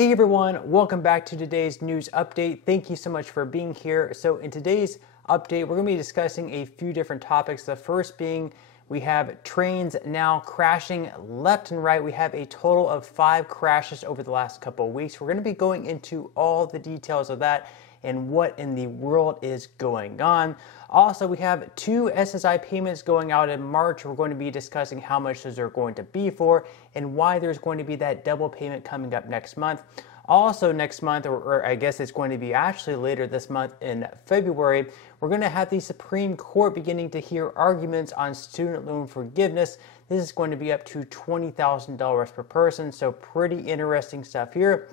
Hey everyone, welcome back to today's news update. Thank you so much for being here. So in today's update, we're going to be discussing a few different topics. The first being we have trains now crashing left and right. We have a total of 5 crashes over the last couple of weeks. We're going to be going into all the details of that and what in the world is going on. Also, we have 2 SSI payments going out in March. We're going to be discussing how much those are going to be for and why there's going to be that double payment coming up next month. Also next month, or I guess it's going to be actually later this month in February, we're going to have the Supreme Court beginning to hear arguments on student loan forgiveness. This is going to be up to $20,000 per person, so pretty interesting stuff here.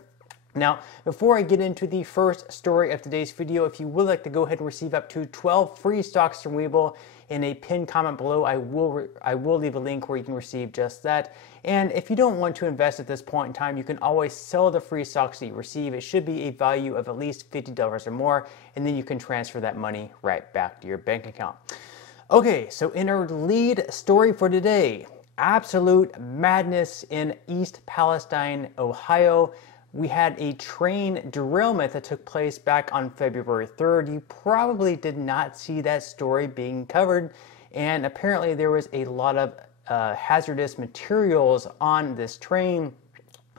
Now, before I get into the first story of today's video, if you would like to go ahead and receive up to 12 free stocks from Webull, in a pinned comment below, I will leave a link where you can receive just that. And if you don't want to invest at this point in time, you can always sell the free stocks that you receive. It should be a value of at least $50 or more, and then you can transfer that money right back to your bank account. Okay, so in our lead story for today, absolute madness in East Palestine, Ohio. We had a train derailment that took place back on February 3rd. You probably did not see that story being covered, and apparently there was a lot of hazardous materials on this train.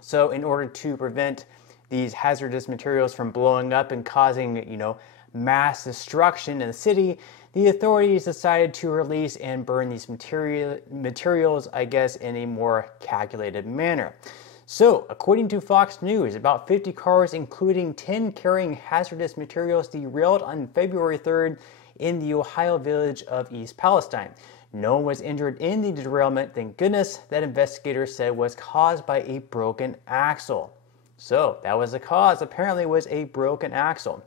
So in order to prevent these hazardous materials from blowing up and causing, mass destruction in the city, the authorities decided to release and burn these materials, I guess, in a more calculated manner. So, according to Fox News, about 50 cars, including 10 carrying hazardous materials, derailed on February 3rd in the Ohio village of East Palestine. No one was injured in the derailment, thank goodness, that investigators said was caused by a broken axle. So, that was the cause, apparently was a broken axle.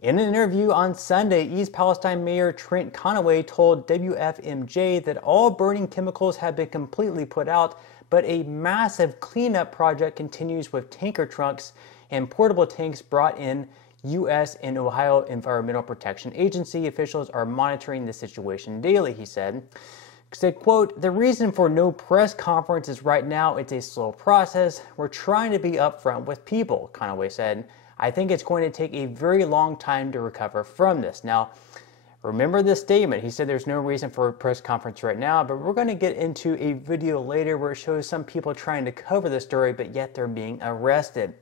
In an interview on Sunday, East Palestine Mayor Trent Conaway told WFMJ that all burning chemicals have been completely put out, but a massive cleanup project continues with tanker trucks and portable tanks brought in. U.S. and Ohio Environmental Protection Agency officials are monitoring the situation daily, he said. He said, quote, "The reason for no press conference is right now it's a slow process. We're trying to be upfront with people," Conaway said. "I think it's going to take a very long time to recover from this." Now, remember this statement. He said there's no reason for a press conference right now, but we're going to get into a video later where it shows some people trying to cover the story, but yet they're being arrested.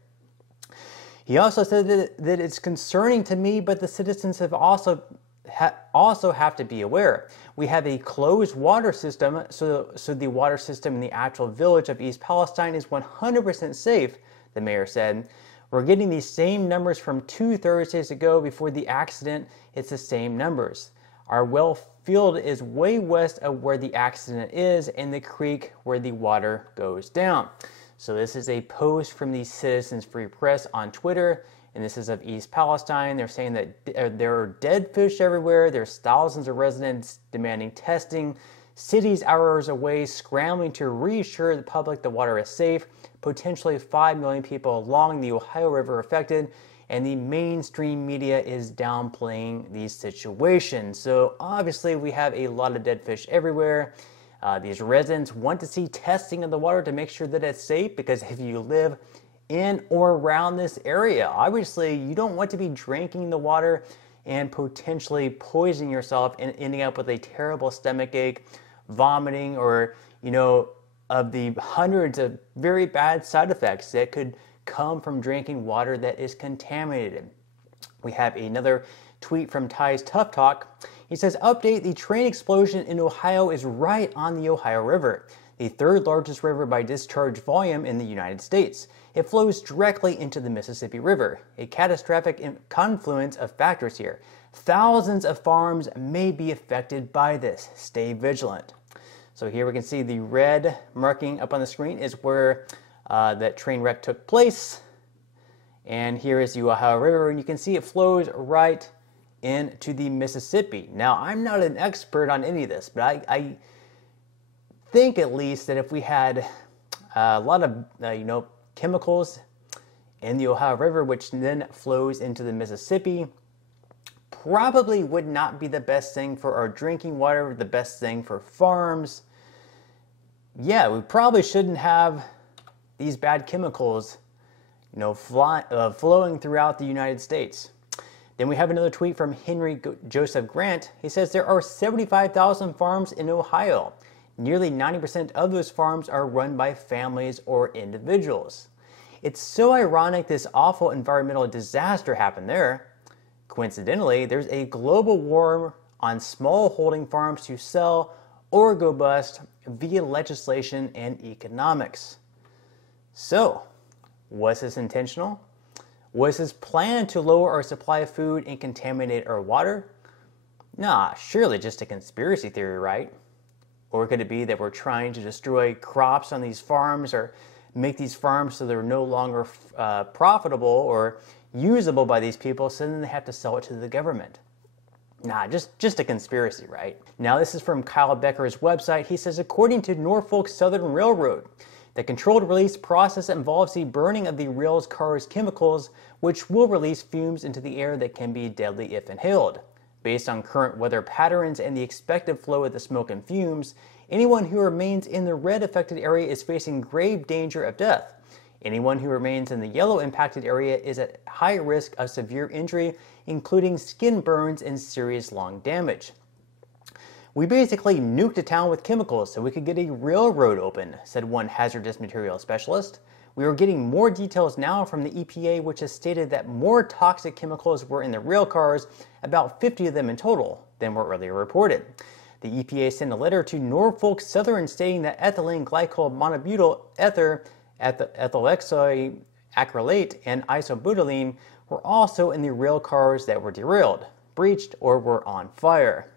He also said that it's concerning to me, but the citizens have also have to be aware. We have a closed water system, so the water system in the actual village of East Palestine is 100% safe, the mayor said. "We're getting these same numbers from 2 Thursdays ago before the accident. It's the same numbers. Our well field is way west of where the accident is and the creek where the water goes down." So this is a post from the Citizens Free Press on Twitter, and this is of East Palestine. They're saying that there are dead fish everywhere. There's thousands of residents demanding testing. Cities hours away scrambling to reassure the public the water is safe. Potentially 5 million people along the Ohio River affected, and the mainstream media is downplaying these situations. So obviously we have a lot of dead fish everywhere. These residents want to see testing of the water to make sure that it's safe, because if you live in or around this area, obviously you don't want to be drinking the water and potentially poisoning yourself and ending up with a terrible stomach ache, vomiting, or of the hundreds of very bad side effects that could come from drinking water that is contaminated. We have another tweet from Ty's Tough Talk. He says, "Update, the train explosion in Ohio is right on the Ohio River, the 3rd largest river by discharge volume in the United States. It flows directly into the Mississippi River, a catastrophic confluence of factors here. Thousands of farms may be affected by this. Stay vigilant." So here we can see the red marking up on the screen is where that train wreck took place. And here is the Ohio River, and you can see it flows right into the Mississippi. Now, I'm not an expert on any of this, but I think at least that if we had a lot of chemicals in the Ohio River, which then flows into the Mississippi, probably would not be the best thing for our drinking water, the best thing for farms. Yeah, we probably shouldn't have these bad chemicals flowing throughout the United States. Then we have another tweet from Henry Joseph Grant. He says there are 75,000 farms in Ohio. Nearly 90% of those farms are run by families or individuals. It's so ironic this awful environmental disaster happened there. Coincidentally, there's a global war on small holding farms to sell or go bust via legislation and economics. So, was this intentional? Was this planned to lower our supply of food and contaminate our water? Nah, surely just a conspiracy theory, right? Or could it be that we're trying to destroy crops on these farms or make these farms so they're no longer profitable or usable by these people, so then they have to sell it to the government? Nah, just a conspiracy, right? Now this is from Kyle Becker's website. He says, according to Norfolk Southern Railroad, the controlled release process involves the burning of the rail's car's chemicals, which will release fumes into the air that can be deadly if inhaled. Based on current weather patterns and the expected flow of the smoke and fumes, anyone who remains in the red affected area is facing grave danger of death. Anyone who remains in the yellow impacted area is at high risk of severe injury, including skin burns and serious lung damage. We basically nuked a town with chemicals so we could get a railroad open, said one hazardous material specialist. We are getting more details now from the EPA, which has stated that more toxic chemicals were in the rail cars, about 50 of them in total, than were earlier reported. The EPA sent a letter to Norfolk Southern stating that ethylene glycol monobutyl ether, ethylhexyl acrylate, and isobutylene were also in the rail cars that were derailed, breached, or were on fire.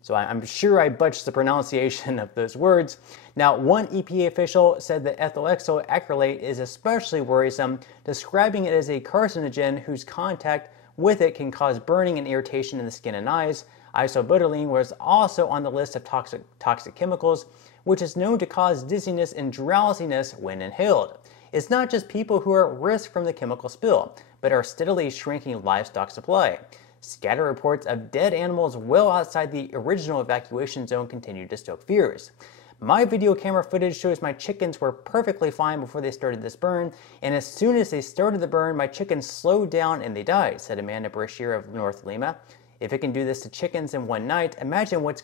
So I'm sure I butchered the pronunciation of those words. Now, one EPA official said that ethylhexyl acrylate is especially worrisome, describing it as a carcinogen whose contact with it can cause burning and irritation in the skin and eyes. Isobutylene was also on the list of toxic chemicals, which is known to cause dizziness and drowsiness when inhaled. It's not just people who are at risk from the chemical spill, but our steadily shrinking livestock supply. Scatter reports of dead animals well outside the original evacuation zone continue to stoke fears. My video camera footage shows my chickens were perfectly fine before they started this burn, and as soon as they started the burn, my chickens slowed down and they died, said Amanda Brashear of North Lima. If it can do this to chickens in one night, imagine what it's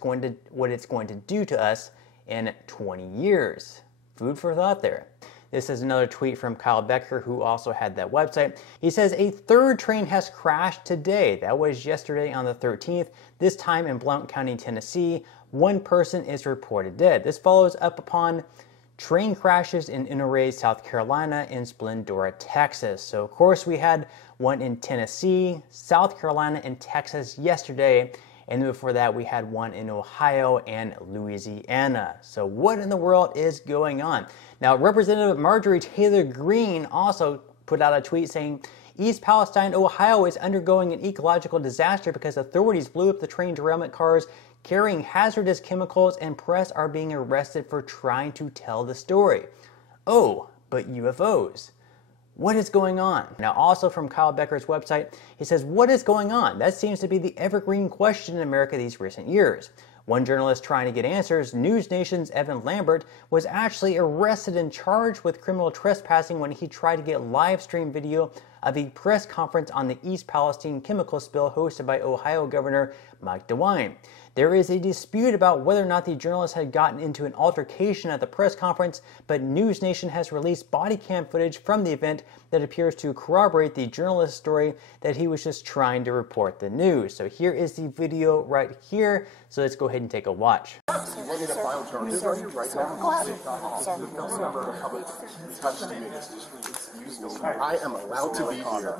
going to do to us in 20 years. Food for thought there. This is another tweet from Kyle Becker, who also had that website. He says a third train has crashed today. That was yesterday on the 13th, this time in Blount County, Tennessee. One person is reported dead. This follows up upon train crashes in Inouye, South Carolina, and Splendora, Texas. So, of course, we had one in Tennessee, South Carolina, and Texas yesterday. And then before that, we had one in Ohio and Louisiana. So what in the world is going on? Now, Representative Marjorie Taylor Greene also put out a tweet saying, East Palestine, Ohio is undergoing an ecological disaster because authorities blew up the train derailment cars carrying hazardous chemicals, and press are being arrested for trying to tell the story. Oh, but UFOs. What is going on? Now, also from Kyle Becker's website, he says, what is going on? That seems to be the evergreen question in America these recent years. One journalist trying to get answers, News Nation's Evan Lambert, was actually arrested and charged with criminal trespassing when he tried to get live stream video of a press conference on the East Palestine chemical spill hosted by Ohio Governor Mike DeWine. There is a dispute about whether or not the journalist had gotten into an altercation at the press conference, but News Nation has released body cam footage from the event that appears to corroborate the journalist's story that he was just trying to report the news. So here is the video right here. So let's go ahead and take a watch. You want me to file charges on you right now? Go ahead. I am allowed to be here.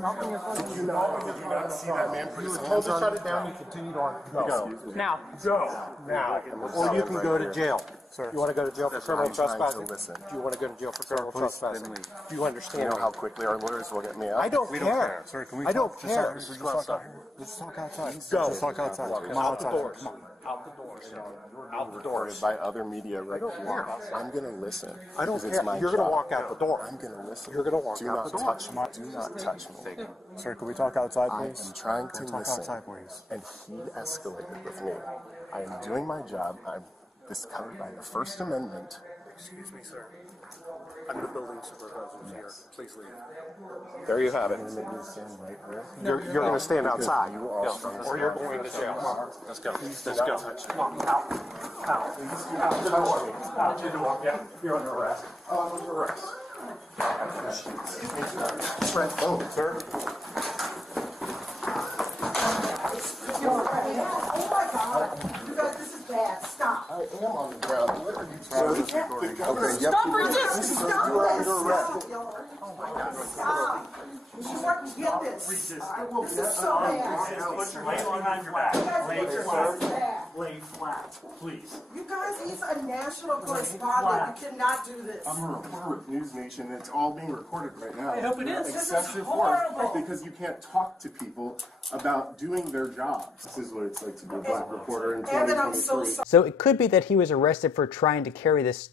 Did you not see that man put his hands on shut it down? You continued on. Go. Now. Go. Now. Or you can go to jail. Sir. You want to go to jail for criminal trespassing? Do you want to go to jail for criminal trespassing? Do you understand? You know how quickly our lawyers will get me out? I don't care. Sir, can we talk? I don't care. Let's talk outside. Go. Let's talk outside. Come out the doors. Out the doors. Out the doors. By other media right here. I'm going to listen. I don't care. You're going to walk out the door. I'm going to listen. You're going to walk out the door. Do not touch me. Sir, can we talk outside, please? I am trying to listen. Outside, please. And he escalated with me. I am doing my job. This is covered by the First Amendment. Excuse me, sir. I'm the building supervisor here. Please leave. There you have it. You're going to stand outside, or you're going to jail. Let's go. Let's go. Come on, out. Out. Yeah, you're under arrest. Under arrest. Fred, oh, sir. Oh my God! You guys, this is bad. Stop. I am on the ground. What are you trying to do? Okay, Stop resisting! Stop this! Oh my God! Stop! You won't get this. This is so bad. Put your leg on your back. Lay flat. Lay flat, please. You guys, he's a national correspondent. You cannot do this. I'm a reporter with News Nation. It's all being recorded right now. I hope it is. Excessive force because you can't talk to people about doing their jobs. This is what it's like to be a black reporter in 2023. So it could be that he was arrested for trying to carry this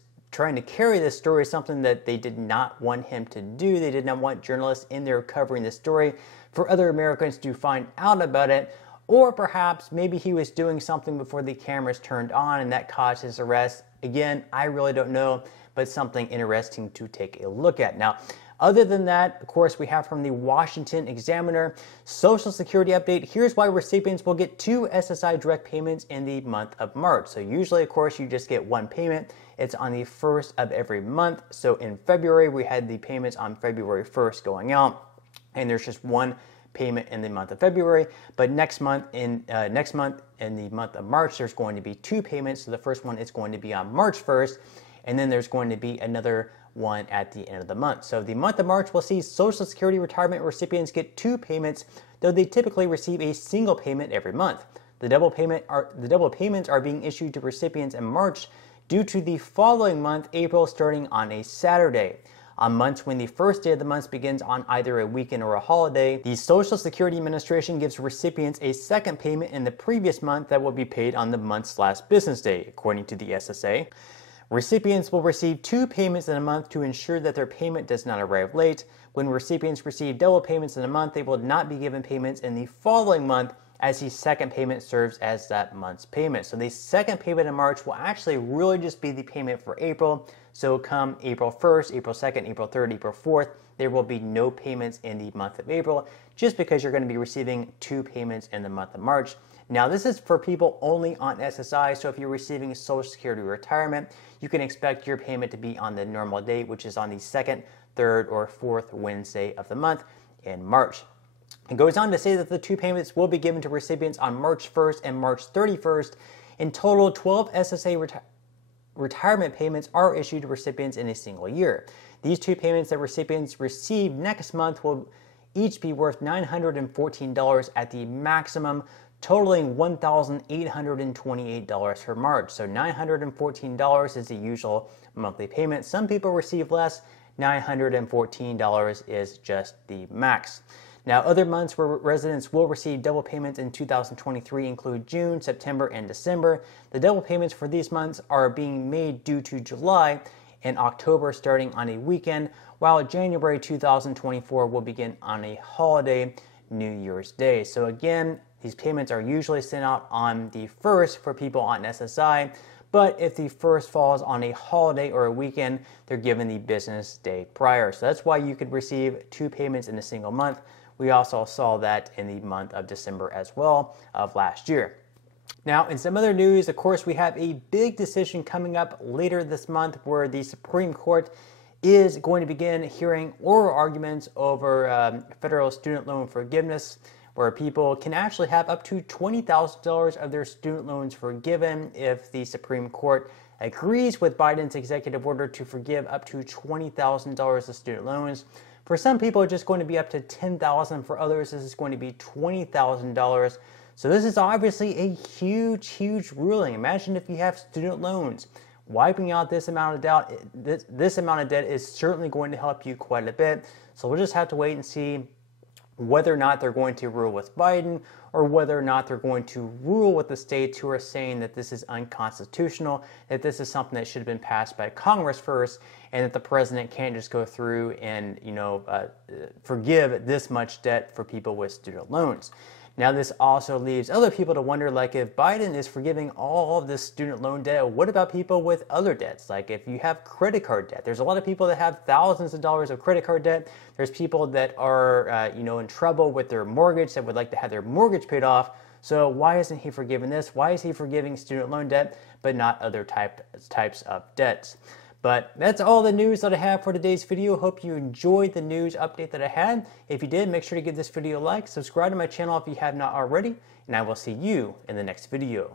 story, something that they did not want him to do. They did not want journalists in there covering the story for other Americans to find out about it. Or perhaps maybe he was doing something before the cameras turned on and that caused his arrest. Again, I really don't know, but something interesting to take a look at. Now, other than that, of course, we have from the Washington Examiner, Social Security update. Here's why recipients will get 2 SSI direct payments in the month of March. So usually, of course, you just get 1 payment. It's on the 1st of every month. So in February, we had the payments on February 1st going out, and there's just 1 payment in the month of February. But next month in the month of March, there's going to be 2 payments. So the first one is going to be on March 1st, and then there's going to be another one at the end of the month. So the month of March will see Social Security retirement recipients get 2 payments, though they typically receive a single payment every month. The double payments are being issued to recipients in March due to the following month, April, starting on a Saturday. On months when the first day of the month begins on either a weekend or a holiday, the Social Security Administration gives recipients a second payment in the previous month that will be paid on the month's last business day, according to the SSA. Recipients will receive 2 payments in a month to ensure that their payment does not arrive late. When recipients receive double payments in a month, they will not be given payments in the following month, as the second payment serves as that month's payment. So the second payment in March will actually really just be the payment for April. So come April 1st, April 2nd, April 3rd, April 4th, there will be no payments in the month of April, just because you're going to be receiving 2 payments in the month of March. Now, this is for people only on SSI, so if you're receiving Social Security retirement, you can expect your payment to be on the normal date, which is on the 2nd, 3rd, or 4th Wednesday of the month in March. It goes on to say that the 2 payments will be given to recipients on March 1st and March 31st. In total, 12 SSA retirement payments are issued to recipients in a single year. These 2 payments that recipients receive next month will each be worth $914 at the maximum, totaling $1,828 for March. So $914 is the usual monthly payment. Some people receive less. $914 is just the max. Now, other months where residents will receive double payments in 2023 include June, September, and December. The double payments for these months are being made due to July and October starting on a weekend, while January 2024 will begin on a holiday, New Year's Day. So again, these payments are usually sent out on the 1st for people on SSI, but if the 1st falls on a holiday or a weekend, they're given the business day prior. So that's why you could receive 2 payments in a single month. We also saw that in the month of December as well of last year. Now, in some other news, of course, we have a big decision coming up later this month where the Supreme Court is going to begin hearing oral arguments over federal student loan forgiveness, where people can actually have up to $20,000 of their student loans forgiven if the Supreme Court agrees with Biden's executive order to forgive up to $20,000 of student loans. For some people, it's just going to be up to $10,000. For others, this is going to be $20,000. So this is obviously a huge, huge ruling. Imagine if you have student loans. Wiping out this amount of debt, this amount of debt is certainly going to help you quite a bit. So we'll just have to wait and see whether or not they're going to rule with Biden or whether or not they're going to rule with the states who are saying that this is unconstitutional, that this is something that should have been passed by Congress first, and that the president can't just go through and forgive this much debt for people with student loans. Now this also leaves other people to wonder, like, if Biden is forgiving all of this student loan debt, what about people with other debts? Like if you have credit card debt, there's a lot of people that have thousands of dollars of credit card debt. There's people that are in trouble with their mortgage that would like to have their mortgage paid off. So why isn't he forgiving this? Why is he forgiving student loan debt but not other types of debts? But that's all the news that I have for today's video. Hope you enjoyed the news update that I had. If you did, make sure to give this video a like, subscribe to my channel if you have not already, and I will see you in the next video.